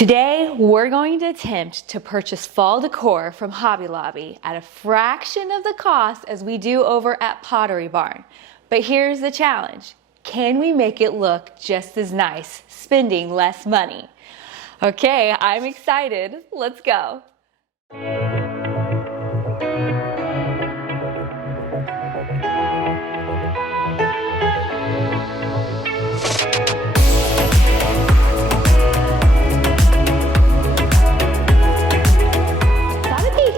Today, we're going to attempt to purchase fall decor from Hobby Lobby at a fraction of the cost as we do over at Pottery Barn. But here's the challenge. Can we make it look just as nice, spending less money? Okay, I'm excited. Let's go.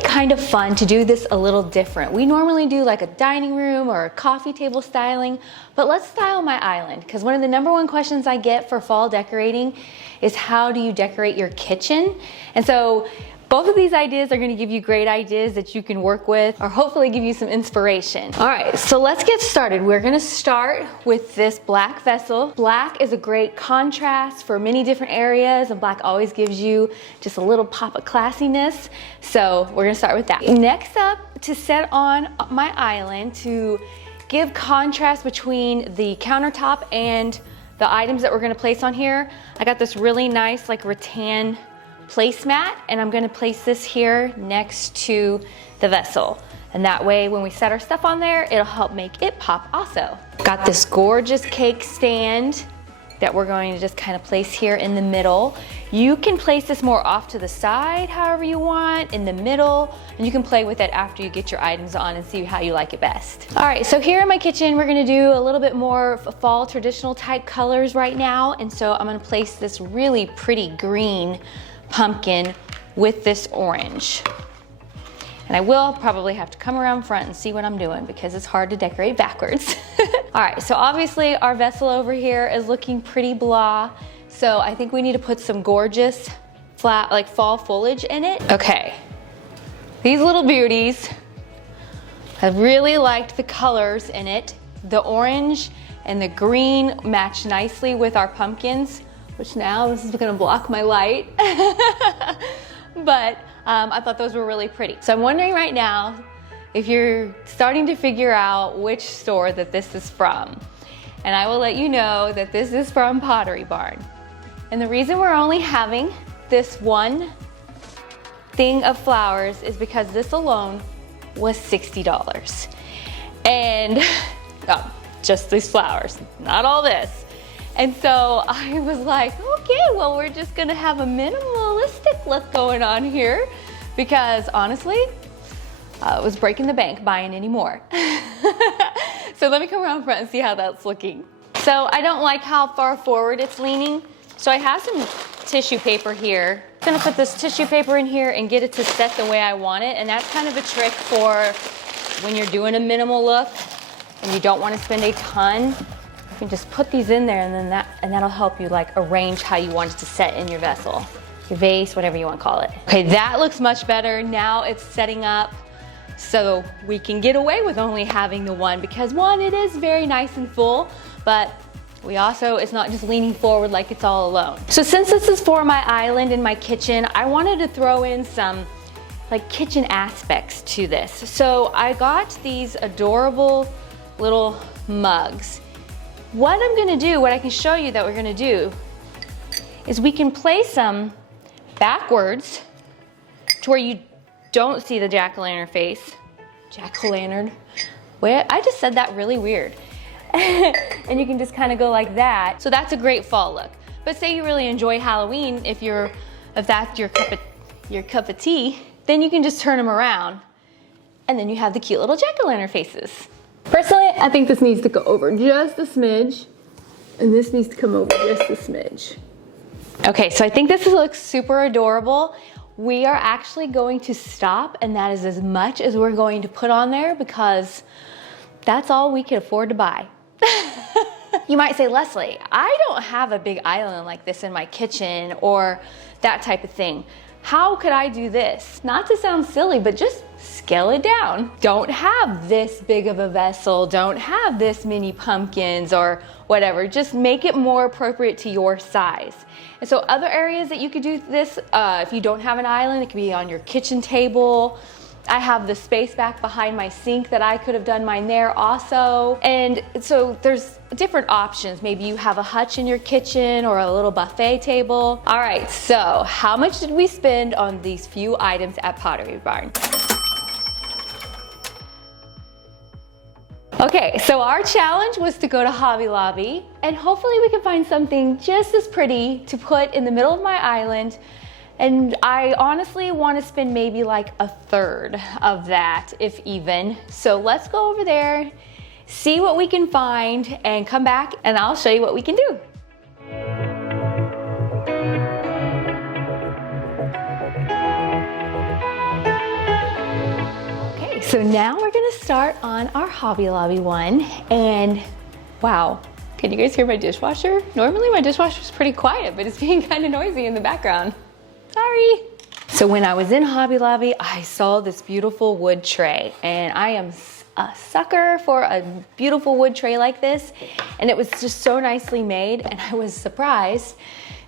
Kind of fun to do this a little different. We normally do like a dining room or a coffee table styling, but let's style my island, because one of the #1 questions I get for fall decorating is how do you decorate your kitchen? And so both of these ideas are going to give you great ideas that you can work with, or hopefully give you some inspiration. All right, so let's get started. We're going to start with this black vessel. Black is a great contrast for many different areas, and black always gives you just a little pop of classiness. So we're going to start with that. Next up, to set on my island, to give contrast between the countertop and the items that we're going to place on here, I got this really nice like rattan placemat, and I'm going to place this here next to the vessel, and that way when we set our stuff on there, it'll help make it pop also. Got this gorgeous cake stand that we're going to just kind of place here in the middle. You can place this more off to the side however you want, in the middle, and you can play with it after you get your items on and see how you like it best. All right, so here in my kitchen, we're gonna do a little bit more fall traditional type colors right now, and so I'm gonna place this really pretty green pumpkin with this orange. And I will probably have to come around front and see what I'm doing because it's hard to decorate backwards. All right, so obviously our vessel over here is looking pretty blah. So I think we need to put some gorgeous flat, like fall foliage in it. Okay, these little beauties, I really liked the colors in it. The orange and the green match nicely with our pumpkins, which now this is gonna block my light. But I thought those were really pretty. So I'm wondering right now if you're starting to figure out which store that this is from. And I will let you know that this is from Pottery Barn. And the reason we're only having this one thing of flowers is because this alone was $60. And just these flowers, not all this. And so I was like, okay, well, we're just gonna have a minimalistic look going on here because honestly, it was breaking the bank buying any more. So let me come around front and see how that's looking. So I don't like how far forward it's leaning. So I have some tissue paper here. I'm gonna put this tissue paper in here and get it to set the way I want it. And that's kind of a trick for when you're doing a minimal look and you don't wanna spend a ton. You can just put these in there and that'll help you like arrange how you want it to set in your vessel, your vase, whatever you want to call it. Okay, that looks much better. Now it's setting up so we can get away with only having the one, because one, it is very nice and full, but we also, it's not just leaning forward like it's all alone. So since this is for my island in my kitchen, I wanted to throw in some like kitchen aspects to this. So I got these adorable little mugs. What I'm gonna do, what I can show you that we're gonna do, is we can place them backwards to where you don't see the jack-o'-lantern face. Jack-o'-lantern. Wait, I just said that really weird. And you can just kind of go like that. So that's a great fall look. But say you really enjoy Halloween, if that's your cup of tea, then you can just turn them around and then you have the cute little jack-o'-lantern faces. Personally, I think this needs to go over just a smidge, and this needs to come over just a smidge. Okay, so I think this looks super adorable. We are actually going to stop, and that is as much as we're going to put on there because that's all we can afford to buy. You might say, Leslie, I don't have a big island like this in my kitchen or that type of thing. How could I do this? Not to sound silly, but just scale it down. Don't have this big of a vessel, don't have this many pumpkins or whatever. Just make it more appropriate to your size. And so other areas that you could do this, if you don't have an island, it could be on your kitchen table, I have the space back behind my sink that I could have done mine there also. And so there's different options. Maybe you have a hutch in your kitchen or a little buffet table. All right, so how much did we spend on these few items at Pottery Barn? Okay, so our challenge was to go to Hobby Lobby, and hopefully we can find something just as pretty to put in the middle of my island. And I honestly want to spend maybe like a third of that, if even. So let's go over there, see what we can find, and come back and I'll show you what we can do. So now we're gonna start on our Hobby Lobby one, and wow, can you guys hear my dishwasher? Normally my dishwasher is pretty quiet, but it's being kind of noisy in the background. Sorry. So when I was in Hobby Lobby, I saw this beautiful wood tray, and I am a sucker for a beautiful wood tray like this, and it was just so nicely made, and I was surprised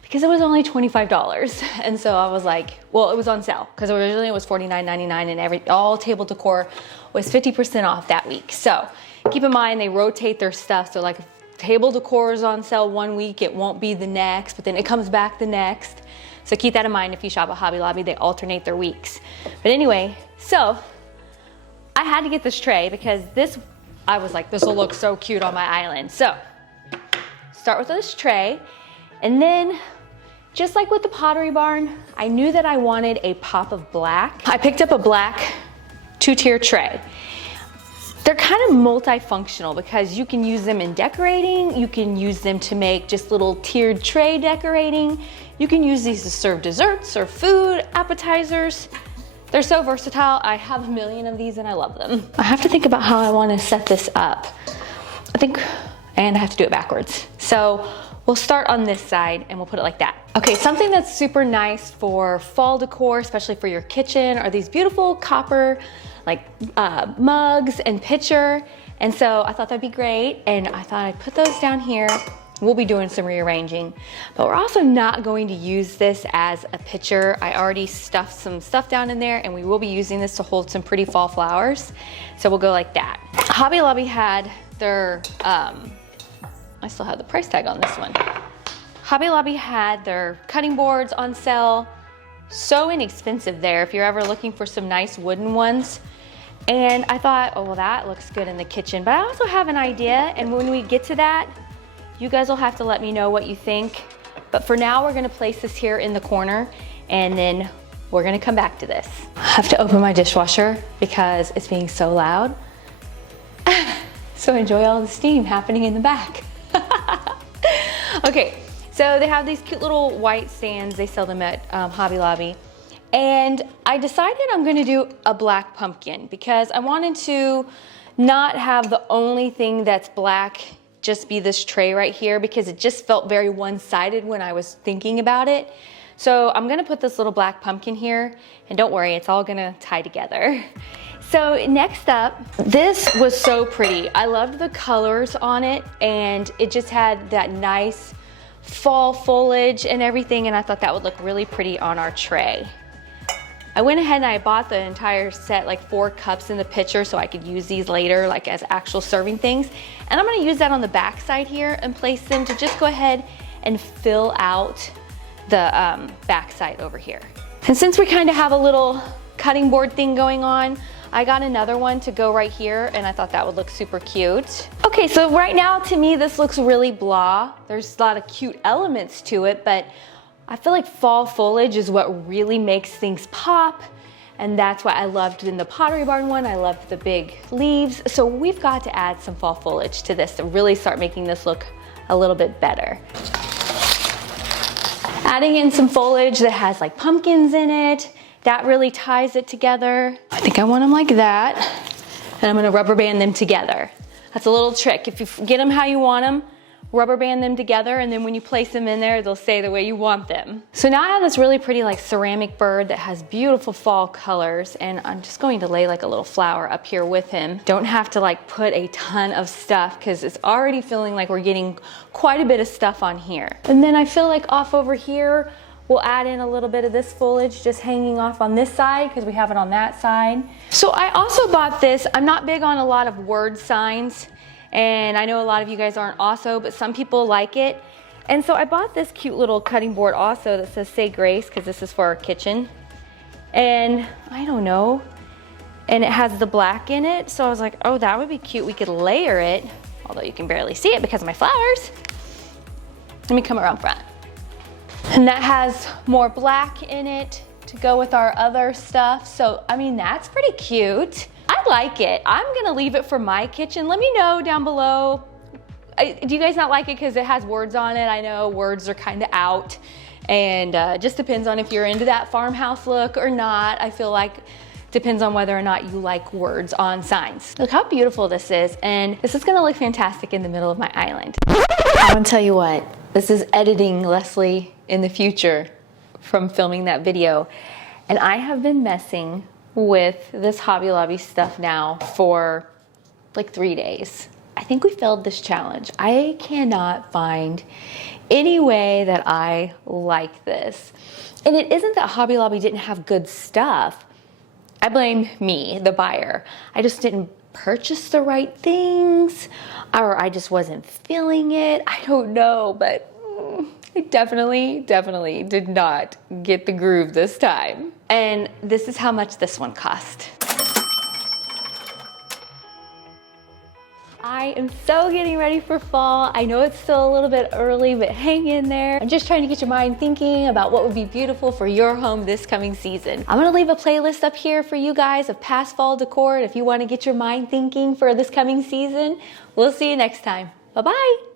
because it was only $25. And so I was like, well, it was on sale because originally it was $49.99, and all table decor was 50% off that week. So keep in mind, they rotate their stuff. So like if table decor is on sale one week, it won't be the next, but then it comes back the next. So keep that in mind if you shop at Hobby Lobby, they alternate their weeks. But anyway, so I had to get this tray because I was like, this will look so cute on my island. So start with this tray, and then just like with the Pottery Barn, I knew that I wanted a pop of black. I picked up a black 2-tier tray. They're kind of multifunctional because you can use them in decorating, you can use them to make just little tiered tray decorating, you can use these to serve desserts or food, appetizers. They're so versatile. I have a million of these and I love them. I have to think about how I want to set this up. And I have to do it backwards. So we'll start on this side and we'll put it like that. Okay, something that's super nice for fall decor, especially for your kitchen, are these beautiful copper mugs and pitcher. And so I thought that'd be great. And I thought I'd put those down here. We'll be doing some rearranging, but we're also not going to use this as a pitcher. I already stuffed some stuff down in there, and we will be using this to hold some pretty fall flowers. So we'll go like that. Hobby Lobby had their, I still have the price tag on this one. Hobby Lobby had their cutting boards on sale. So inexpensive there if you're ever looking for some nice wooden ones. And I thought, oh, well, that looks good in the kitchen. But I also have an idea, and when we get to that, you guys will have to let me know what you think. But for now, we're gonna place this here in the corner, and then we're gonna come back to this. I have to open my dishwasher because it's being so loud. So enjoy all the steam happening in the back. Okay, so they have these cute little white stands. They sell them at Hobby Lobby. And I decided I'm gonna do a black pumpkin because I wanted to not have the only thing that's black just be this tray right here, because it just felt very one-sided when I was thinking about it. So I'm gonna put this little black pumpkin here, and don't worry, it's all gonna tie together. So next up, this was so pretty. I loved the colors on it, and it just had that nice fall foliage and everything, and I thought that would look really pretty on our tray. I went ahead and I bought the entire set, like 4 cups in the pitcher, so I could use these later like as actual serving things. And I'm gonna use that on the back side here and place them to just go ahead and fill out the back side over here. And since we kind of have a little cutting board thing going on, I got another one to go right here, and I thought that would look super cute. Okay, so right now to me this looks really blah. There's a lot of cute elements to it, but I feel like fall foliage is what really makes things pop, and that's what I loved in the Pottery Barn one. I loved the big leaves. So we've got to add some fall foliage to this to really start making this look a little bit better. Adding in some foliage that has like pumpkins in it, that really ties it together. I think I want them like that, and I'm gonna rubber band them together. That's a little trick. If you get them how you want them, rubber band them together, and then when you place them in there, they'll stay the way you want them. So now I have this really pretty like ceramic bird that has beautiful fall colors, and I'm just going to lay like a little flower up here with him. Don't have to like put a ton of stuff because it's already feeling like we're getting quite a bit of stuff on here. And then I feel like off over here, We'll add in a little bit of this foliage just hanging off on this side because we have it on that side. So I also bought this. I'm not big on a lot of word signs, and I know a lot of you guys aren't also, but some people like it. And so I bought this cute little cutting board also that says Say Grace, because this is for our kitchen. And I don't know, and it has the black in it. So I was like, oh, that would be cute. We could layer it, although you can barely see it because of my flowers. Let me come around front. And that has more black in it to go with our other stuff. So, I mean, that's pretty cute. I like it. I'm gonna leave it for my kitchen. Let me know down below. Do you guys not like it because it has words on it? I know words are kind of out, and just depends on if you're into that farmhouse look or not. I feel like depends on whether or not you like words on signs. Look how beautiful this is, and this is gonna look fantastic in the middle of my island. I wanna tell you what, this is editing Leslie in the future from filming that video, and I have been messing with this Hobby Lobby stuff now for like 3 days. I think we failed this challenge. I cannot find any way that I like this. And it isn't that Hobby Lobby didn't have good stuff. I blame me, the buyer. I just didn't purchase the right things, or I just wasn't feeling it. I don't know, but I definitely did not get the groove this time. And this is how much this one cost. I am so getting ready for fall. I know it's still a little bit early, but hang in there. I'm just trying to get your mind thinking about what would be beautiful for your home this coming season. I'm gonna leave a playlist up here for you guys of past fall decor. If you wanna get your mind thinking for this coming season, we'll see you next time. Bye-bye.